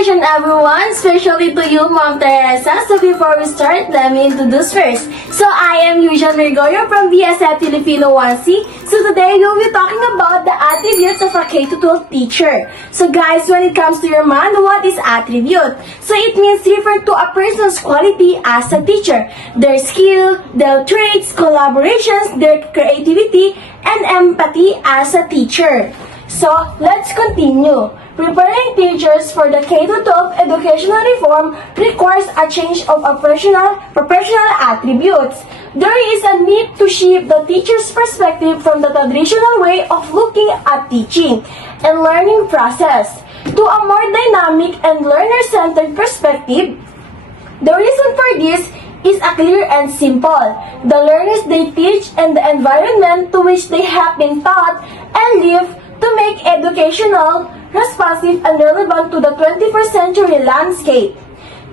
Congratulations everyone, especially to you, Mom Teresa. So before we start, let me introduce first. So I am Eugene Mergoyo from BSF Filipino 1C. So today we'll be talking about the attributes of a K-12 teacher. So guys, when it comes to your mind, what is attribute? So it means refer to a person's quality as a teacher. Their skill, their traits, collaborations, their creativity, and empathy as a teacher. So let's continue. Preparing teachers for the K-12 educational reform requires a change of professional attributes. There is a need to shift the teacher's perspective from the traditional way of looking at teaching and learning process to a more dynamic and learner-centered perspective. The reason for this is clear and simple. The learners they teach and the environment to which they have been taught and live to make educational, responsive, and relevant to the 21st century landscape.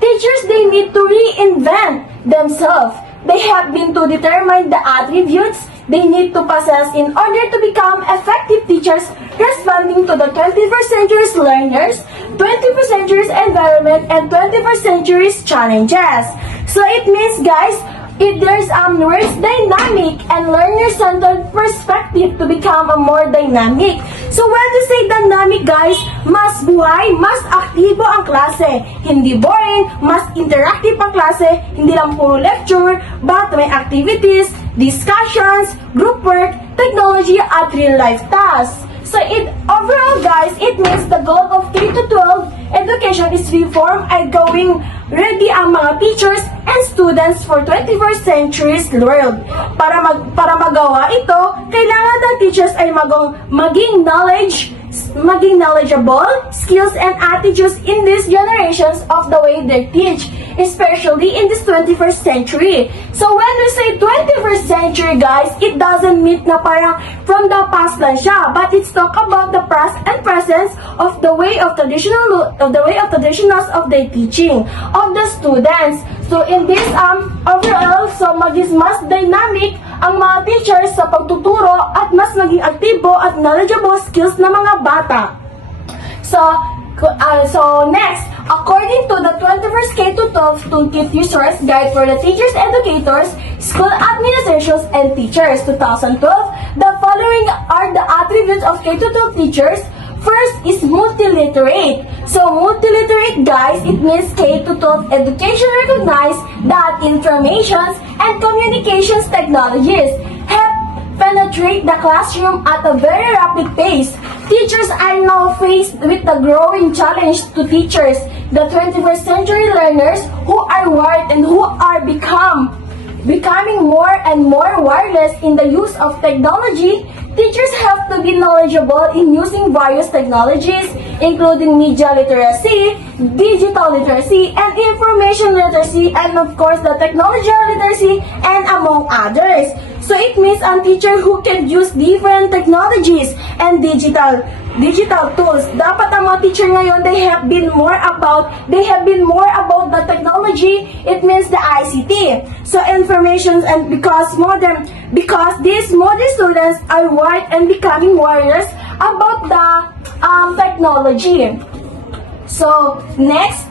Teachers, they need to reinvent themselves. They have been to determine the attributes they need to possess in order to become effective teachers responding to the 21st century's learners, 21st century's environment, and 21st century's challenges. So it means, guys, if there's words dynamic and learner-centered perspective to become a more dynamic. So when we say dynamic, guys, mas buhay, mas aktibo ang klase. Hindi boring, mas interactive ang klase, hindi lang puro lecture, but may activities, discussions, group work, technology, at real-life tasks. So overall, guys, it means the goal of K-12 education is reform ay going ready ang mga teachers and students for 21st century's world. Para magawa ito, kailangan ng teachers ay maging knowledgeable, skills and attitudes in these generations of the way they teach, especially in this 21st century. So when we say 21st century, guys, it doesn't mean na parang from the past lang siya, but it's talk about the past and presence of the way of traditionals of the teaching of the students. So in this overall, so maging mas dynamic ang mga teachers sa pagtuturo at mas maging aktibo at knowledgeable skills ng mga bata. So next, according to the 21st K-12 Toolkit Resource Guide for the Teachers, Educators, School Administrations, and Teachers 2012, the following are the attributes of K-12 teachers. First is multiliterate. So multiliterate, guys, it means K-12 education recognize that information and communications technologies help penetrate the classroom at a very rapid pace. Teachers are now faced with the growing challenge to teachers, the 21st century learners who are wired and who are becoming more and more wireless in the use of technology. Teachers have to be knowledgeable in using various technologies, including media literacy, digital literacy, and information literacy, and of course the technology literacy, and among others. So it means a teacher who can use different technologies and digital tools. Dapat ang mga teacher ngayon, they have been more about the technology. It means the ICT. So information, and because these modern students are wired and becoming warriors about the technology. So next,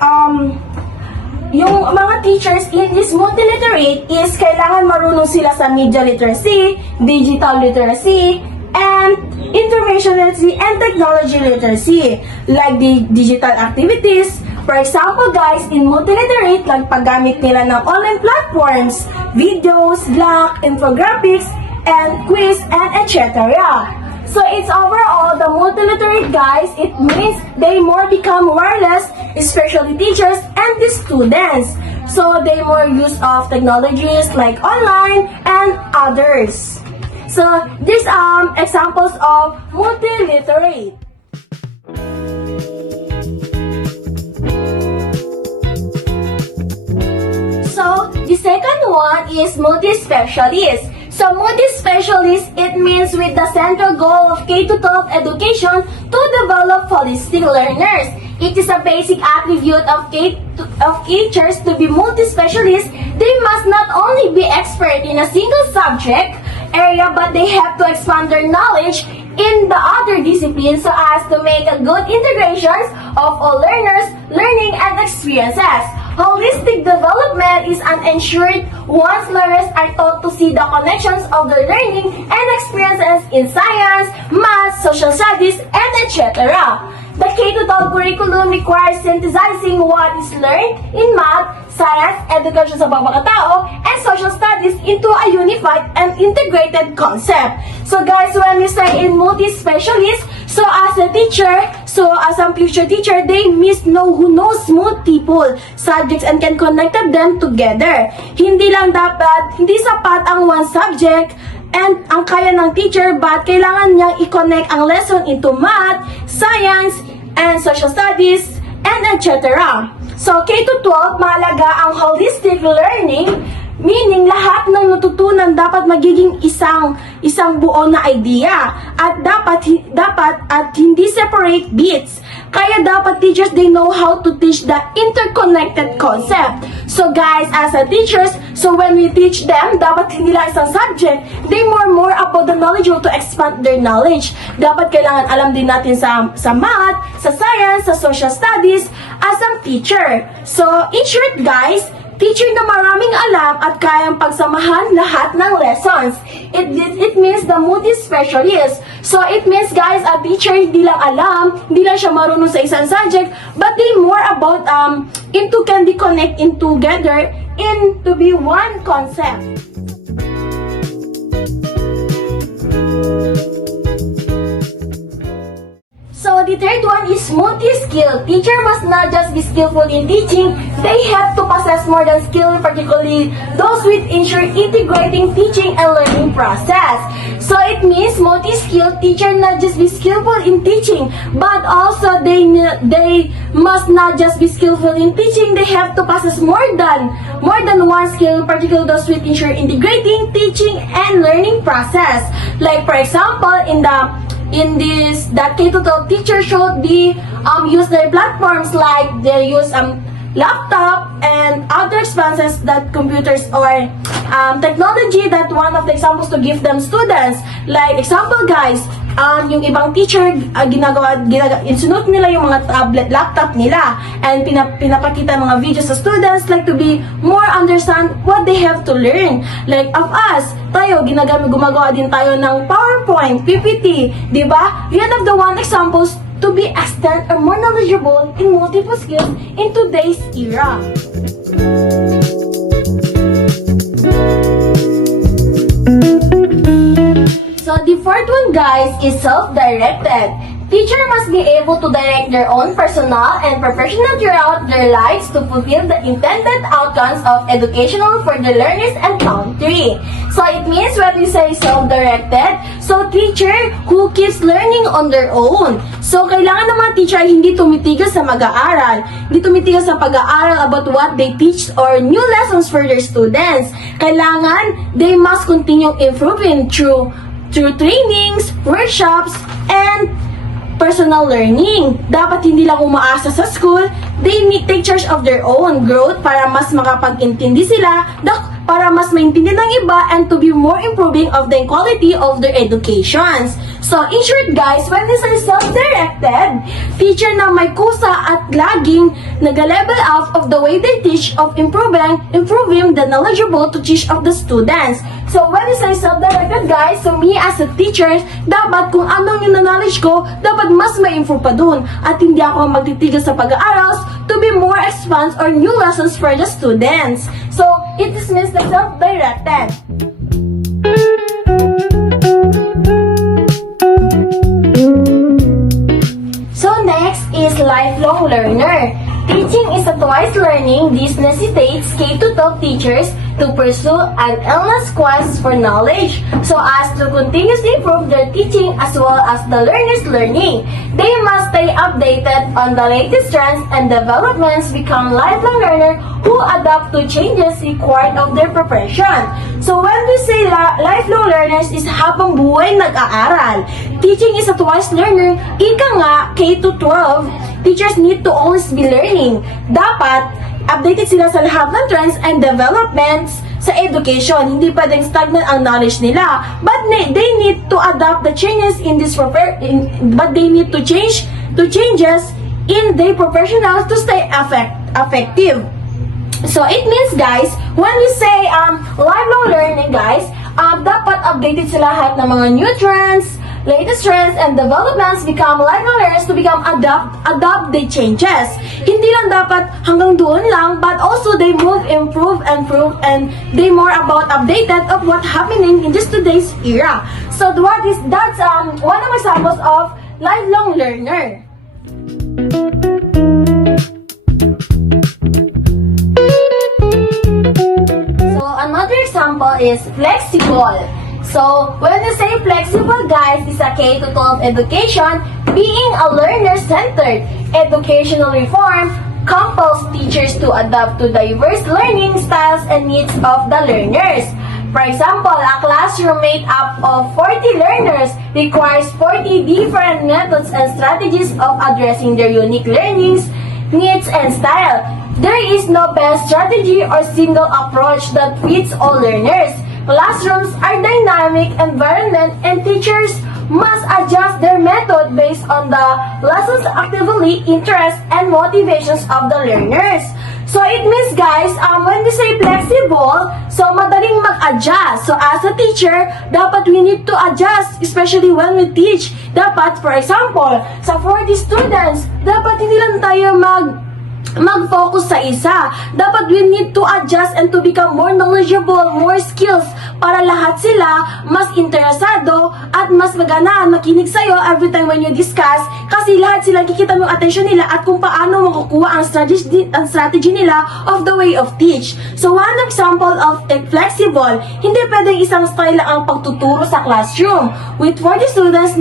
yung mga teachers in this multiliterate is kailangan marunong sila sa media literacy, digital literacy, and information literacy and technology literacy, like the digital activities. For example, guys, in multiliterate, paggamit nila ng online platforms, videos, blog, infographics, and quiz, and etc. So it's overall, the multiliterate, guys, it means they more become wireless, especially teachers and the students. So they more use of technologies like online and others. So these examples of multiliterate. So the second one is multi-specialist. So multi-specialist, it means with the central goal of K-12 education to develop holistic learners. It is a basic attribute of teachers to be multi-specialist. They must not only be expert in a single subject area, but they have to expand their knowledge in the other disciplines so as to make a good integrations of all learners, learning, and experiences. Holistic development is ensured once learners are taught to see the connections of their learning and experiences in science, math, social studies, and etc. The K-12 curriculum requires synthesizing what is learned in math, science, education sa pagkakatao, and social studies into a unified and integrated concept. So guys, when we say in multi-specialist, so as a teacher, so as a future teacher, they must know who knows multiple subjects and can connect them together. Hindi sapat ang one subject and ang kaya ng teacher, but kailangan niyang i-connect ang lesson into math, science, and social studies, and etc. So, K-12, mahalaga ang holistic learning, meaning lahat ng natutunan dapat magiging isang buo na idea at dapat at hindi separate bits. Kaya dapat teachers, they know how to teach the interconnected concept. So guys, as a teachers, so when we teach them, dapat hindi lang isang subject, they more about the knowledge to expand their knowledge. Dapat kailangan alam din natin sa math, sa science, sa social studies, as a teacher. So, in short guys, teacher na maraming alam at kayang pagsamahan lahat ng lessons. It means the multi-specialist. So, it means guys, a teacher hindi lang alam, hindi lang siya marunong sa isang subject, but they more about into can be connect in together in to be one concept. So, the third one is multi-skill. Teacher must not just be skillful in teaching, they have to possess more than skill, particularly those with ensure integrating teaching and learning process. So, it means multi-skill, teacher not just be skillful in teaching, but also they must not just be skillful in teaching, they have to possess more than one skill, particularly those with ensure integrating teaching and learning process. Like, for example, in this, that K-12 teacher should be use their platforms like they use laptop and other expenses that computers or technology, that one of the examples to give them students. Like example guys, yung ibang teacher insunod nila yung mga tablet, laptop nila and pinapakita mga videos sa students like to be more understand what they have to learn. Like of us, tayo gumagawa din tayo ng PowerPoint, PPT, di ba? Yan of the one examples to be extend or more knowledgeable in multiple skills in today's era. So the fourth one guys is self-directed. Teacher must be able to direct their own personal and professional throughout their lives to fulfill the intended outcomes of educational for the learners and country. So it means when we say self-directed, so teacher who keeps learning on their own. So kailangan ng mga teacher ay hindi tumitigil sa mag-aaral, hindi tumitigil sa pag-aaral about what they teach or new lessons for their students. Kailangan they must continue improving through trainings, workshops, and personal learning. Dapat hindi lang umaasa sa school, they need take charge of their own growth para mas makapag-intindi sila, para mas maintindihan ng iba, and to be more improving of the quality of their educations. So, in short guys, when we say self-directed, teacher na may kusa at laging nag-level up of the way they teach of improving the knowledgeable to teach of the students. So, when we say self-directed guys, so me as a teacher, dapat kung anong yung knowledge ko, dapat mas ma-improve pa dun. At hindi ako magtitigal sa pag-aaral to be more expand or new lessons for the students. So, it means the self-directed. So next is lifelong learner. Teaching is a twice learning. This necessitates K-12 teachers to pursue an endless quest for knowledge so as to continuously improve their teaching as well as the learners' learning. They must stay updated on the latest trends and developments, become lifelong learner who adapt to changes required of their profession. So when we say lifelong learners is habang buhay nag-aaral. Teaching is a twice learner. Ika nga, K-12, teachers need to always be learning. Dapat updated sila sa lahat ng trends and developments sa education. Hindi pwedeng stagnant ang knowledge nila. But they need to adapt the changes in this but they need to changes in their professionals to stay effective. So it means guys, when we say lifelong learning guys, dapat updated sa lahat ng mga new trends, latest trends and developments, become lifelong learners to become adapt the changes. Hindi lang dapat hanggang doon lang, but also they move, improve, and they more about updated of what happening in this today's era. So that's one of examples of lifelong learner. So another example is flexible. So when you say flexible guys, is a K-12 education being a learner-centered educational reform compels teachers to adapt to diverse learning styles and needs of the learners. For example, a classroom made up of 40 learners requires 40 different methods and strategies of addressing their unique learning needs and style. There is no best strategy or single approach that fits all learners. Classrooms are dynamic environment and teachers must adjust their method based on the lessons' activity, interests, and motivations of the learners. So it means guys, when we say flexible, so madaling mag-adjust. So as a teacher, dapat we need to adjust, especially when we teach. Dapat, for example, sa 40 students, dapat hindi lang tayo mag-focus sa isa. Dapat we need to adjust and to become more knowledgeable, more skills, para lahat sila mas interesado at mas maganahan makinig sa'yo every time when you discuss, kasi lahat sila kikita mo yung attention nila at kung paano makukuha ang strategy nila of the way of teach. So one example of flexible, hindi pwedeng isang style lang ang pagtuturo sa classroom. With 40 students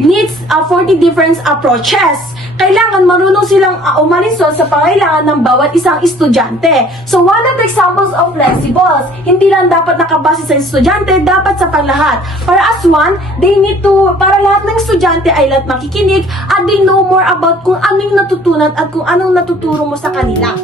needs 40 different approaches. Kailangan marunong silang umalisod sa pangailangan ng bawat isang estudyante. So one of the examples of flexibles, hindi lang dapat nakabase sa estudyante, dapat sa panglahat. Para as one, para lahat ng estudyante ay lahat makikinig at they know more about kung ano yung natutunan at kung anong natuturo mo sa kanila.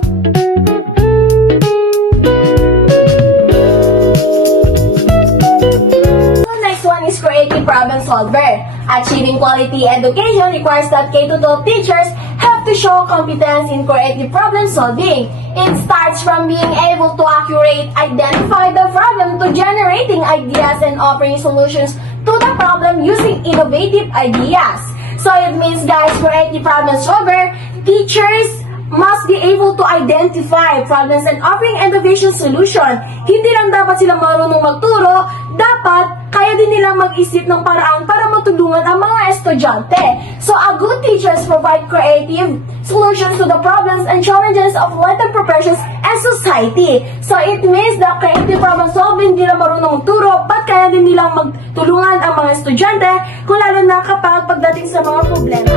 Is creative problem solver. Achieving quality education requires that K-12 teachers have to show competence in creative problem solving. It starts from being able to accurately identify the problem to generating ideas and offering solutions to the problem using innovative ideas. So it means guys, creative problem solver, teachers must be able to identify problems and offering innovation solution. Hindi lang dapat sila marunong magturo, dapat kaya din nila mag-isip ng paraan para matulungan ang mga estudyante. So a good teachers provide creative solutions to the problems and challenges of Latin professions and society. So it means that creative problem solving, hindi lang marunong magturo, but kaya din nilang magtulungan ang mga estudyante, kung lalo na kapag pagdating sa mga problema.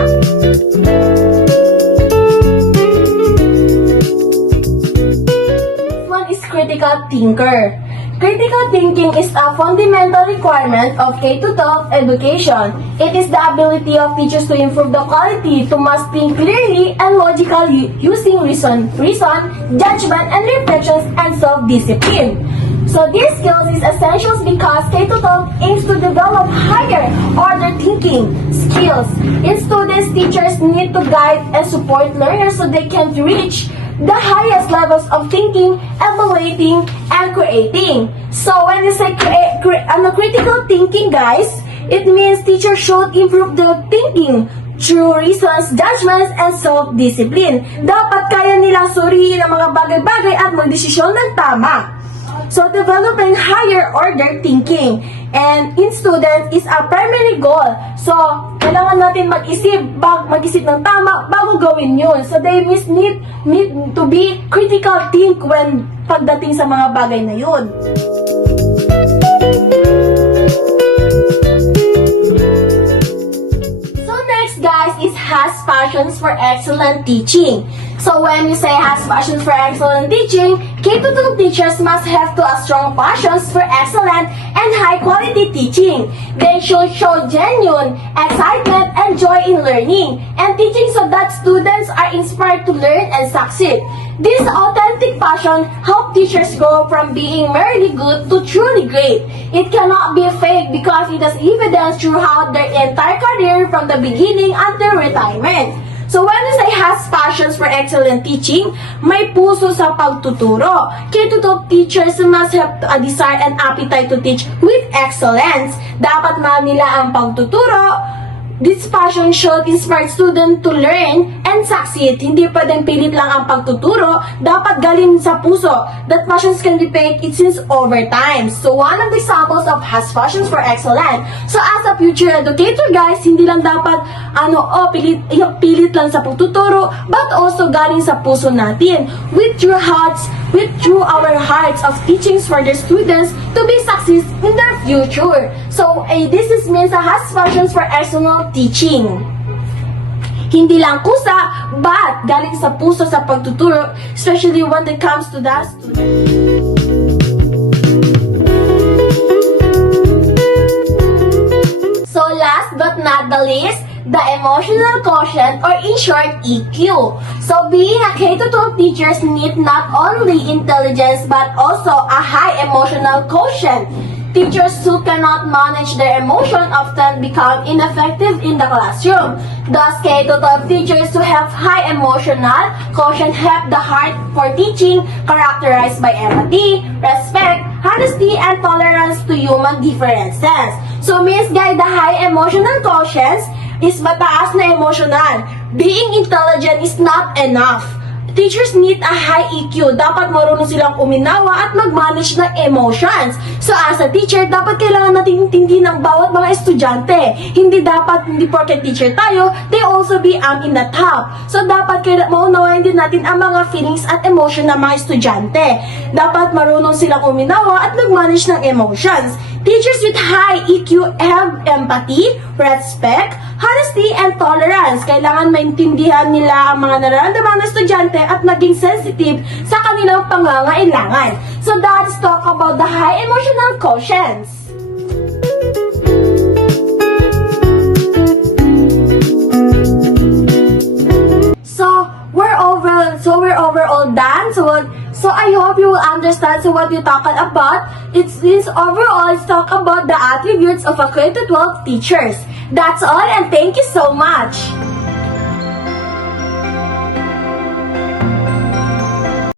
Critical thinker. Critical thinking is a fundamental requirement of K-12 education. It is the ability of teachers to improve the quality to must think clearly and logically using reason, judgment, and reflections and self-discipline. So these skills is essential because K-12 aims to develop higher order thinking skills. In students, teachers need to guide and support learners so they can reach the highest levels of thinking, evaluating, and creating. So when you say critical thinking, guys, it means teachers should improve their thinking through reasons, judgments, and self-discipline. Dapat kaya nilang suriin ang mga bagay-bagay at magdesisyon ng tama. So developing higher order thinking and in students is a primary goal. So kailangan natin mag-isip ng tama bago gawin yun. So they need to be critical think when pagdating sa mga bagay na yun. So next guys is has passions for excellent teaching. So when we say has passion for excellent teaching, K-12 teachers must have a strong passions for excellent and high-quality teaching. They should show genuine excitement and joy in learning and teaching so that students are inspired to learn and succeed. This authentic passion helps teachers go from being merely good to truly great. It cannot be fake because it has evidence throughout their entire career from the beginning until retirement. So when we say has passions for excellent teaching, may puso sa pagtuturo. K-12 teachers must have a desire and appetite to teach with excellence. Dapat mahal nila ang pagtuturo. This passion should inspire students to learn and succeed. Hindi pwedeng pilit lang ang pagtuturo, dapat galing sa puso. That passions can be fake, it since over time. So one of the examples of has passions for excellence. So as a future educator guys, hindi lang dapat pilit lang sa pagtuturo, but also galing sa puso natin. With through our hearts of teachings for the students to be success in their future. So this is means a has passions for excellent teaching. Hindi lang kusa, but galing sa puso sa pagtuturo, especially when it comes to that student. So last but not the least, the emotional quotient or in short EQ. So being a K-12 teachers need not only intelligence but also a high emotional quotient. Teachers who cannot manage their emotion often become ineffective in the classroom. Thus, K-12 teachers who have high emotional quotient have the heart for teaching characterized by empathy, respect, honesty, and tolerance to human differences. So means guys, the high emotional quotient is mataas na emotional. Being intelligent is not enough. Teachers need a high EQ. Dapat marunong silang uminawa at mag-manage ng emotions. So as a teacher, dapat kailangan natin intindi ng bawat mga estudyante. Hindi porket teacher tayo, they also be in the top. So dapat maunawain din natin ang mga feelings at emotion ng mga estudyante. Dapat marunong silang uminawa at mag-manage ng emotions. Teachers with high EQ have empathy, respect, honesty, and tolerance. Kailangan maintindihan nila ang mga nararamdaman ng estudyante at maging sensitive sa kanilang pangangailangan. So let's talk about the high emotional quotients. So we're overall done. So I hope you will understand what we're talking about. It's overall, let's talk about the attributes of a K-12 teachers. That's all, and thank you so much.